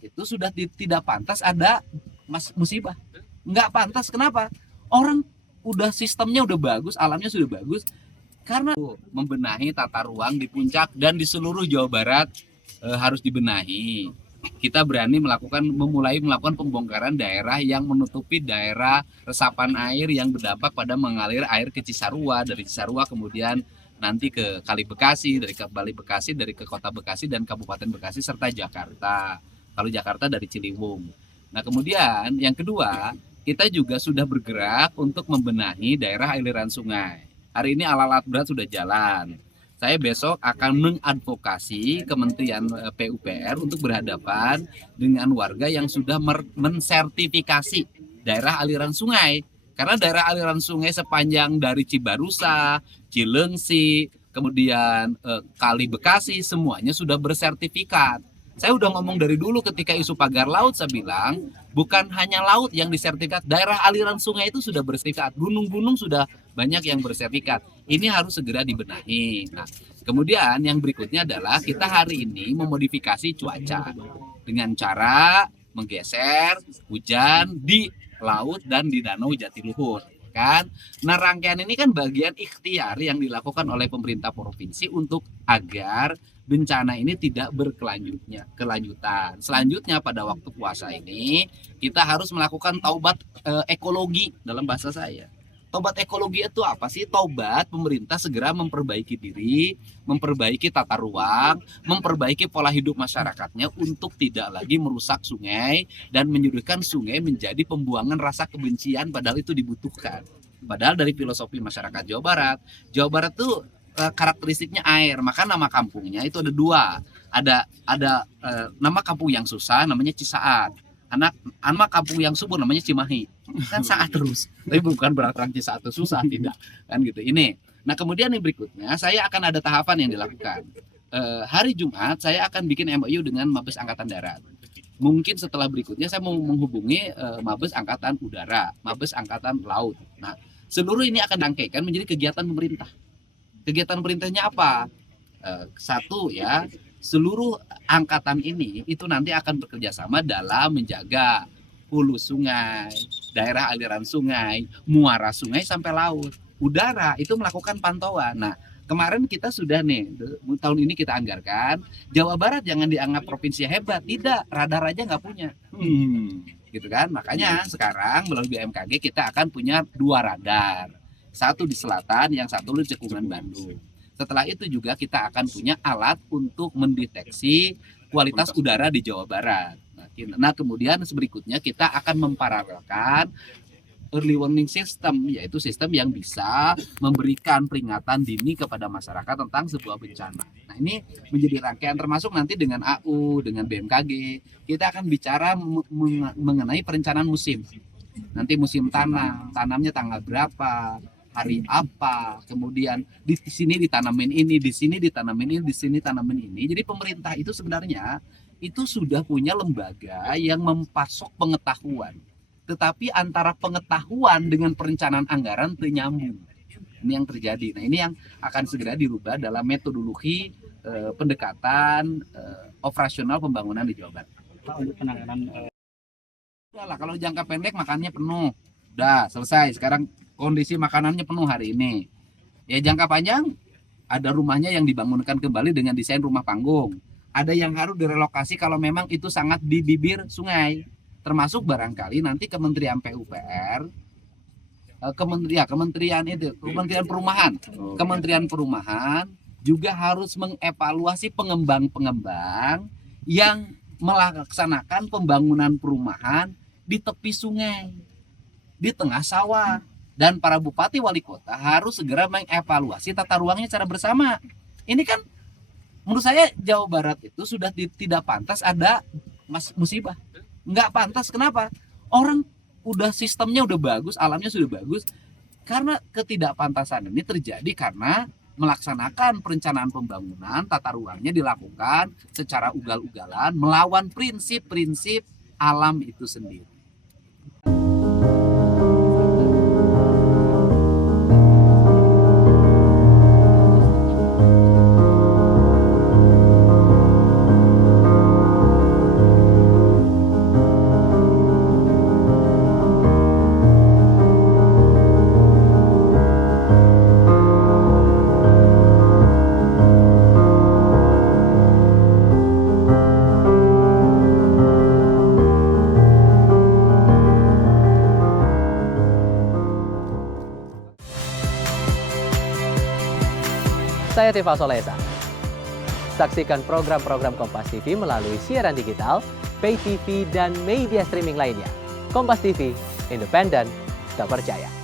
itu sudah tidak pantas ada musibah. Nggak pantas, kenapa? Orang udah sistemnya udah bagus, alamnya sudah bagus, karena membenahi tata ruang di puncak dan di seluruh Jawa Barat harus dibenahi. Kita berani memulai melakukan pembongkaran daerah yang menutupi daerah resapan air yang berdampak pada mengalir air ke Cisarua, dari Cisarua kemudian nanti ke Kali Bekasi, dari ke Kali Bekasi, dari ke Kota Bekasi dan Kabupaten Bekasi serta Jakarta. Kalau Jakarta dari Ciliwung. Nah, kemudian yang kedua, kita juga sudah bergerak untuk membenahi daerah aliran sungai. Hari ini alat-alat berat sudah jalan. Saya besok akan mengadvokasi Kementerian PUPR untuk berhadapan dengan warga yang sudah mensertifikasi daerah aliran sungai. Karena daerah aliran sungai sepanjang dari Cibarusa, Cilengsi, kemudian Kali Bekasi, semuanya sudah bersertifikat. Saya udah ngomong dari dulu ketika isu pagar laut, saya bilang bukan hanya laut yang disertifikat, daerah aliran sungai itu sudah bersertifikat, gunung-gunung sudah banyak yang bersertifikat. Ini harus segera dibenahi. Nah, kemudian yang berikutnya adalah kita hari ini memodifikasi cuaca dengan cara menggeser hujan di laut dan di danau Jatiluhur. Kan? Nah, rangkaian ini kan bagian ikhtiar yang dilakukan oleh pemerintah provinsi untuk agar bencana ini tidak berkelanjutan. Selanjutnya pada waktu puasa ini kita harus melakukan taubat ekologi dalam bahasa saya. Taubat ekologi itu apa sih? Taubat pemerintah segera memperbaiki diri, memperbaiki tata ruang, memperbaiki pola hidup masyarakatnya untuk tidak lagi merusak sungai dan menyuruhkan sungai menjadi pembuangan rasa kebencian padahal itu dibutuhkan. Padahal dari filosofi masyarakat Jawa Barat tuh karakteristiknya air, maka nama kampungnya itu ada dua. Ada nama kampung yang susah namanya Cisaat. Nama kampung yang subur namanya Cimahi. Kan saat terus. Tapi bukan berarti orang Cisaat itu susah, tidak. Kan gitu. Ini. Nah, kemudian yang berikutnya saya akan ada tahapan yang dilakukan. Hari Jumat saya akan bikin MOU dengan Mabes Angkatan Darat. Mungkin setelah berikutnya saya mau menghubungi Mabes Angkatan Udara, Mabes Angkatan Laut. Nah, seluruh ini akan dirangkaikan menjadi kegiatan pemerintah. Kegiatan perintahnya apa? Satu ya, seluruh angkatan ini itu nanti akan bekerja sama dalam menjaga hulu sungai, daerah aliran sungai, muara sungai sampai laut. Udara itu melakukan pantauan. Nah, kemarin kita sudah nih, tahun ini kita anggarkan, Jawa Barat jangan dianggap provinsi hebat, tidak, radar aja nggak punya. Gitu kan? Makanya sekarang melalui BMKG kita akan punya 2 radar. Satu di selatan, yang satu di cekungan Bandung. Setelah itu juga kita akan punya alat untuk mendeteksi kualitas udara di Jawa Barat. Nah, kemudian berikutnya kita akan memparalelkan early warning system, yaitu sistem yang bisa memberikan peringatan dini kepada masyarakat tentang sebuah bencana. Nah, ini menjadi rangkaian termasuk nanti dengan AU, dengan BMKG. Kita akan bicara mengenai perencanaan musim. Nanti musim tanamnya tanggal berapa, hari apa, kemudian di sini ditanamin ini, di sini ditanamin ini, di sini tanamin ini. Jadi pemerintah itu sebenarnya itu sudah punya lembaga yang mempasok pengetahuan. Tetapi antara pengetahuan dengan perencanaan anggaran itu nyambung. Ini yang terjadi. Nah, ini yang akan segera dirubah dalam metodologi pendekatan operasional pembangunan di Jawa Barat. Untuk penanganan Udahlah, kalau jangka pendek makannya penuh. Udah selesai. Sekarang kondisi makanannya penuh hari ini. Ya, jangka panjang ada rumahnya yang dibangunkan kembali dengan desain rumah panggung. Ada yang harus direlokasi kalau memang itu sangat di bibir sungai. Termasuk barangkali nanti Kementerian PUPR, Kementerian Perumahan juga harus mengevaluasi pengembang-pengembang yang melaksanakan pembangunan perumahan di tepi sungai, di tengah sawah. Dan para bupati wali kota harus segera mengevaluasi tata ruangnya secara bersama. Ini kan menurut saya Jawa Barat itu sudah tidak pantas ada musibah. Nggak pantas, kenapa? Orang udah sistemnya udah bagus, alamnya sudah bagus. Karena ketidakpantasan ini terjadi karena melaksanakan perencanaan pembangunan, tata ruangnya dilakukan secara ugal-ugalan, melawan prinsip-prinsip alam itu sendiri. Saya Tiva Solesa. Saksikan program-program Kompas TV melalui siaran digital, pay TV, dan media streaming lainnya. Kompas TV, independen, terpercaya.